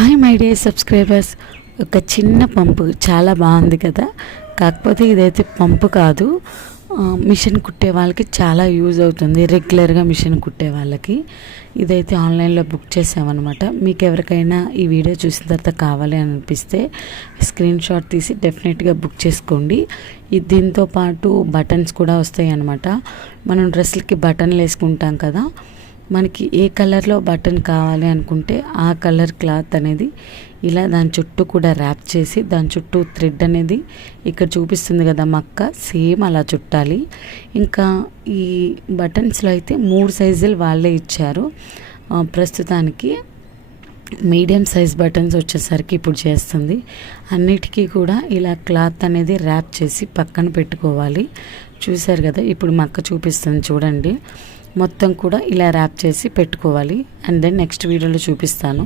Hi my dear subscribers, ఒక చిన్న పంపు చాలా బాగుంది కదా. కాకపోతే ఇదైతే పంపు కాదు, మిషన్ కుట్టే వాళ్ళకి చాలా యూజ్ అవుతుంది. రెగ్యులర్గా మిషన్ కుట్టే వాళ్ళకి ఇదైతే ఆన్లైన్లో బుక్ చేసామన్నమాట. మీకు ఎవరికైనా ఈ వీడియో చూసిన తర్వాత కావాలి అని అనిపిస్తే స్క్రీన్ షాట్ తీసి డెఫినెట్గా బుక్ చేసుకోండి. దీంతో పాటు బటన్స్ కూడా వస్తాయి అన్నమాట. మనం డ్రెస్లకి బటన్లు వేసుకుంటాం కదా, మనకి ఏ కలర్లో బటన్ కావాలి అనుకుంటే ఆ కలర్ క్లాత్ అనేది ఇలా దాని చుట్టూ కూడా ర్యాప్ చేసి దాని చుట్టూ థ్రెడ్ అనేది ఇక్కడ చూపిస్తుంది కదా మక్క, సేమ్ అలా చుట్టాలి. ఇంకా ఈ బటన్స్లో అయితే 3 సైజులు వాళ్ళే ఇచ్చారు. ప్రస్తుతానికి మీడియం సైజ్ బటన్స్ వచ్చేసరికి ఇప్పుడు చేస్తుంది. అన్నిటికీ కూడా ఇలా క్లాత్ అనేది ర్యాప్ చేసి పక్కన పెట్టుకోవాలి. చూసారు కదా, ఇప్పుడు మక్క చూపిస్తుంది చూడండి. మొత్తం కూడా ఇలా ర్యాప్ చేసి పెట్టుకోవాలి. అండ్ దెన్ నెక్స్ట్ వీడియోలో చూపిస్తాను.